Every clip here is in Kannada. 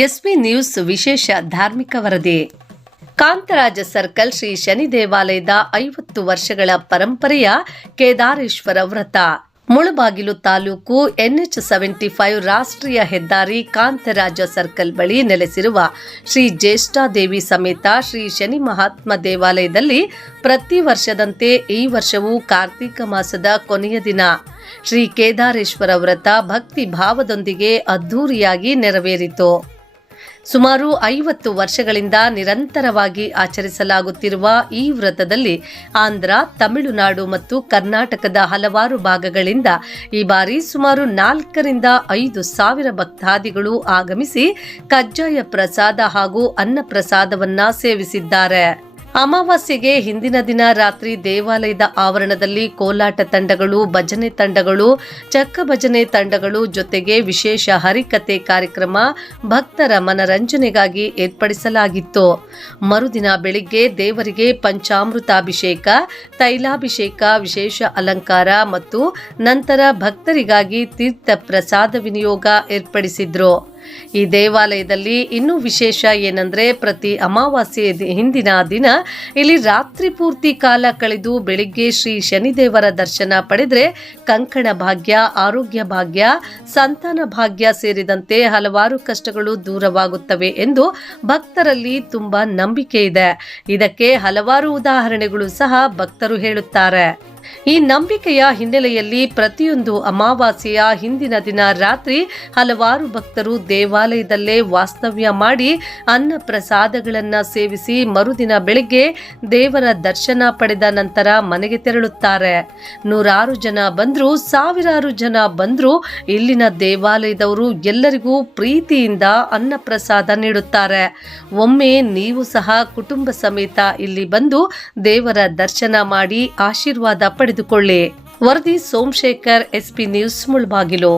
ಎಸ್ಪಿ ನ್ಯೂಸ್ ವಿಶೇಷ ಧಾರ್ಮಿಕ ವರದಿ. ಕಾಂತರಾಜ ಸರ್ಕಲ್ ಶ್ರೀ ಶನಿ ದೇವಾಲಯದ 50 ವರ್ಷಗಳ ಪರಂಪರೆಯ ಕೇದಾರೇಶ್ವರ ವ್ರತ. ಮುಳಬಾಗಿಲು ತಾಲೂಕು NH75 ರಾಷ್ಟ್ರೀಯ ಹೆದ್ದಾರಿ ಕಾಂತರಾಜ ಸರ್ಕಲ್ ಬಳಿ ನೆಲೆಸಿರುವ ಶ್ರೀ ಜ್ಯೇಷ್ಠಾದೇವಿ ಸಮೇತ ಶ್ರೀ ಶನಿ ಮಹಾತ್ಮ ದೇವಾಲಯದಲ್ಲಿ ಪ್ರತಿ ವರ್ಷದಂತೆ ಈ ವರ್ಷವೂ ಕಾರ್ತಿಕ ಮಾಸದ ಕೊನೆಯ ದಿನ ಶ್ರೀ ಕೇದಾರೇಶ್ವರ ವ್ರತ ಭಕ್ತಿ ಭಾವದೊಂದಿಗೆ ಅದ್ಧೂರಿಯಾಗಿ ನೆರವೇರಿತು. ಸುಮಾರು 50 ವರ್ಷಗಳಿಂದ ನಿರಂತರವಾಗಿ ಆಚರಿಸಲಾಗುತ್ತಿರುವ ಈ ವ್ರತದಲ್ಲಿ ಆಂಧ್ರ, ತಮಿಳುನಾಡು ಮತ್ತು ಕರ್ನಾಟಕದ ಹಲವಾರು ಭಾಗಗಳಿಂದ ಈ ಬಾರಿ ಸುಮಾರು 4 ರಿಂದ 5 ಸಾವಿರ ಭಕ್ತಾದಿಗಳು ಆಗಮಿಸಿ ಕಜ್ಜಾಯ ಪ್ರಸಾದ ಹಾಗೂ ಅನ್ನ ಪ್ರಸಾದವನ್ನ ಸೇವಿಸಿದ್ದಾರೆ. ಅಮಾವಾಸ್ಯೆಗೆ ಹಿಂದಿನ ದಿನ ರಾತ್ರಿ ದೇವಾಲಯದ ಆವರಣದಲ್ಲಿ ಕೋಲಾಟ ತಂಡಗಳು, ಭಜನೆ ತಂಡಗಳು, ಚಕ್ಕ ಭಜನೆ ತಂಡಗಳು ಜೊತೆಗೆ ವಿಶೇಷ ಹರಿಕತೆ ಕಾರ್ಯಕ್ರಮ ಭಕ್ತರ ಮನರಂಜನೆಗಾಗಿ ಏರ್ಪಡಿಸಲಾಗಿತ್ತು. ಮರುದಿನ ಬೆಳಿಗ್ಗೆ ದೇವರಿಗೆ ಪಂಚಾಮೃತಾಭಿಷೇಕ, ತೈಲಾಭಿಷೇಕ, ವಿಶೇಷ ಅಲಂಕಾರ ಮತ್ತು ನಂತರ ಭಕ್ತರಿಗಾಗಿ ತೀರ್ಥ ಪ್ರಸಾದ ವಿನಿಯೋಗ ಏರ್ಪಡಿಸಿದ್ರು. ಈ ದೇವಾಲಯದಲ್ಲಿ ಇನ್ನೂ ವಿಶೇಷ ಏನಂದ್ರೆ ಪ್ರತಿ ಅಮಾವಾಸ್ಯೆ ಹಿಂದಿನ ದಿನ ಇಲ್ಲಿ ರಾತ್ರಿ ಪೂರ್ತಿ ಕಾಲ ಕಳೆದು ಬೆಳಿಗ್ಗೆ ಶ್ರೀ ಶನಿದೇವರ ದರ್ಶನ ಪಡೆದ್ರೆ ಕಂಕಣ ಭಾಗ್ಯ, ಆರೋಗ್ಯ ಭಾಗ್ಯ, ಸಂತಾನ ಭಾಗ್ಯ ಸೇರಿದಂತೆ ಹಲವಾರು ಕಷ್ಟಗಳು ದೂರವಾಗುತ್ತವೆ ಎಂದು ಭಕ್ತರಲ್ಲಿ ತುಂಬಾ ನಂಬಿಕೆ ಇದೆ. ಇದಕ್ಕೆ ಹಲವಾರು ಉದಾಹರಣೆಗಳು ಸಹ ಭಕ್ತರು ಹೇಳುತ್ತಾರೆ. ಈ ನಂಬಿಕೆಯ ಹಿನ್ನೆಲೆಯಲ್ಲಿ ಪ್ರತಿಯೊಂದು ಅಮಾವಾಸ್ಯೆಯ ಹಿಂದಿನ ದಿನ ರಾತ್ರಿ ಹಲವಾರು ಭಕ್ತರು ದೇವಾಲಯದಲ್ಲೇ ವಾಸ್ತವ್ಯ ಮಾಡಿ ಅನ್ನ ಪ್ರಸಾದಗಳನ್ನು ಸೇವಿಸಿ ಮರುದಿನ ಬೆಳಿಗ್ಗೆ ದೇವರ ದರ್ಶನ ಪಡೆದ ನಂತರ ಮನೆಗೆ ತೆರಳುತ್ತಾರೆ. ನೂರಾರು ಜನ ಬಂದ್ರು, ಸಾವಿರಾರು ಜನ ಬಂದ್ರು, ಇಲ್ಲಿನ ದೇವಾಲಯದವರು ಎಲ್ಲರಿಗೂ ಪ್ರೀತಿಯಿಂದ ಅನ್ನ ಪ್ರಸಾದ ನೀಡುತ್ತಾರೆ. ಒಮ್ಮೆ ನೀವು ಸಹ ಕುಟುಂಬ ಸಮೇತ ಇಲ್ಲಿ ಬಂದು ದೇವರ ದರ್ಶನ ಮಾಡಿ ಆಶೀರ್ವಾದ ಪಡೆದುಕೊಳ್ಳಿ. ವರದಿ ಸೋಮಶೇಖರ್, ಎಸ್ಪಿ ನ್ಯೂಸ್, ಮುಳಬಾಗಿಲು.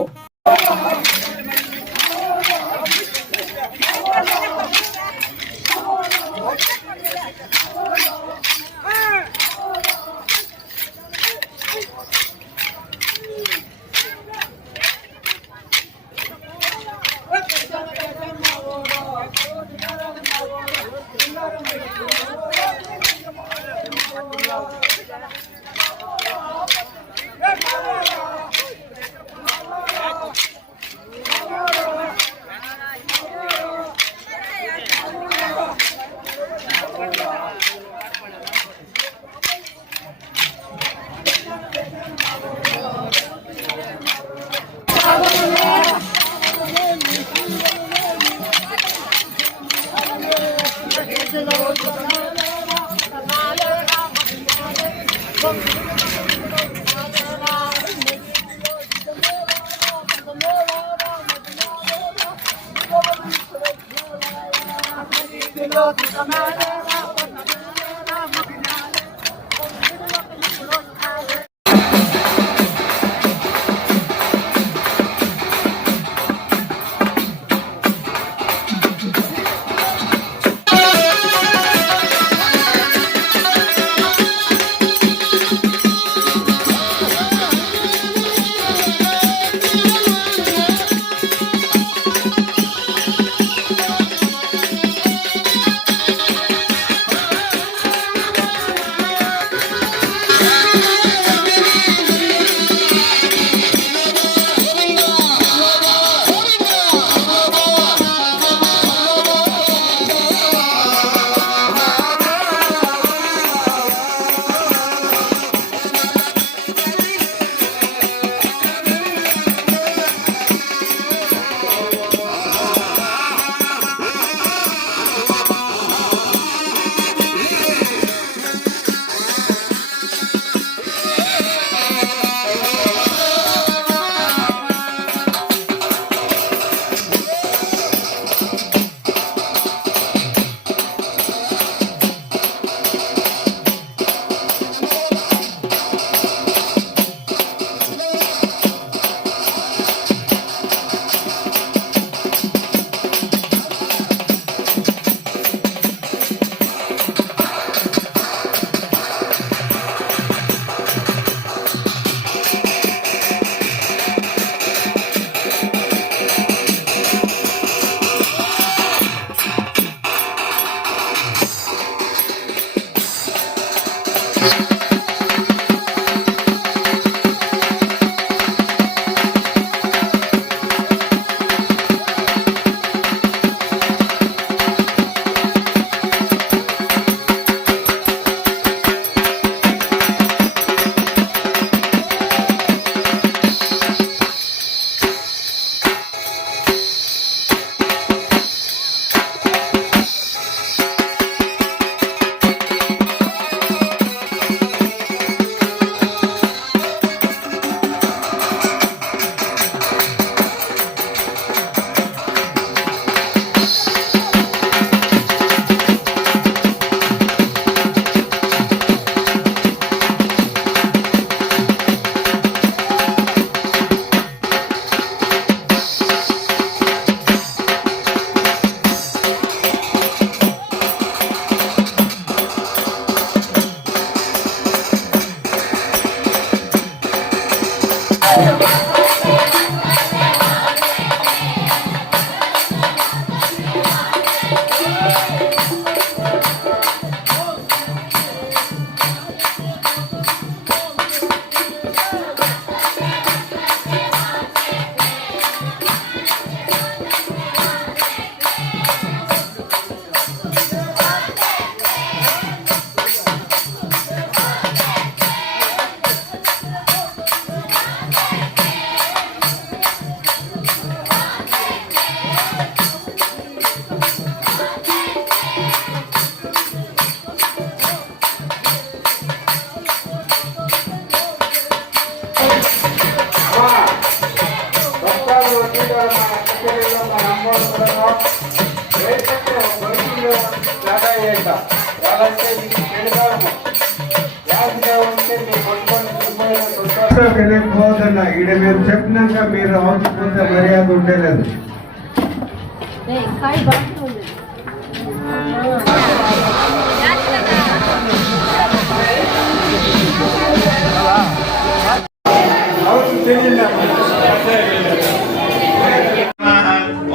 పోదన్న ఇక్కడ మేము చెప్పినాక మీరు అవసరపోతే మర్యాద ఉండలేదు.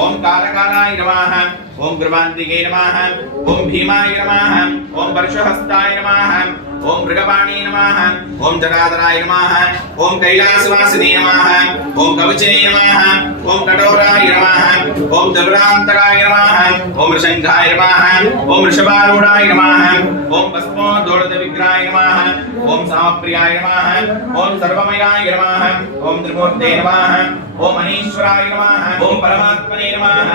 ओम कारकालाय नमः, ओम कृपान्तिके नमः, ओम भीमाय नमः, ओम परशुहस्ताय नमः, ओम मृगपाणे नमः, ओम जटाधराय नमः, ओम कैलासवासिने नमः, ओम कवचे नमः, ओम कठोराय नमः, ओम दबरान्तकाय नमः, ओम ऋषंघाय नमः, ओम ऋषभारूढाय नमः, ओम भस्मोद्धूर्तविग्रहाय नमः, ओम सामप्रियाय नमः, ओम सर्वमयाय नमः, ओम त्रिमूर्ते नमः, ओम अनीश्वराय नमः, ओम परमात्मने नमः,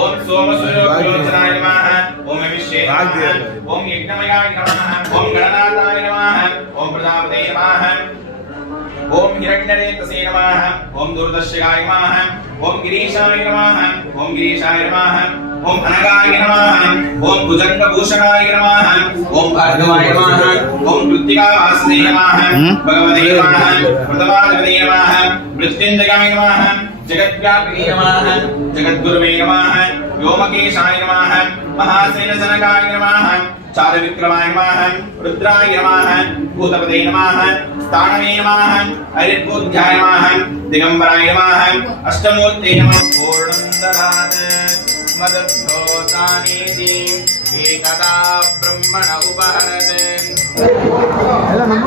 ओम सोमसूर्योज्ज्वलाय नमः, ओम विश्वेशाय नमः, ओम यज्ञमयाय नमः, ओम गणनाथाय नमः, ओम प्रजापते नमः, ओम हिरण्यरेतसे नमः, ओम दुर्दर्शकाय नमः, ओम गिरीशाय नमः, ओम गिरीशाय नमः, ओम अनगाय नमः, ओम भुजंगभूषणाय नमः, ओम भार्गवाय नमः, ओम कृत्तिकावासने नमः, भगवते नमः, प्रथमाधिपते नमः, मृत्युंजयाय नमः, जगद्व्यापिने नमः, जगद्गुरुवे नमः, व्योमकेशाय नमः, महासेनजनकाय नमः, चारुविक्रमाय नमः, रुद्राय नमः, भूतपते नमः, स्थानवे नमः, हरिद्बोध्याय नमः, दिगंबराय नमः, अष्टमूर्ते नमः। पूर्णं ददात् मदभ्योतानीति एकदा ब्रह्मण उपहरते। ಎಲ್ಲ ನಮ್ಮ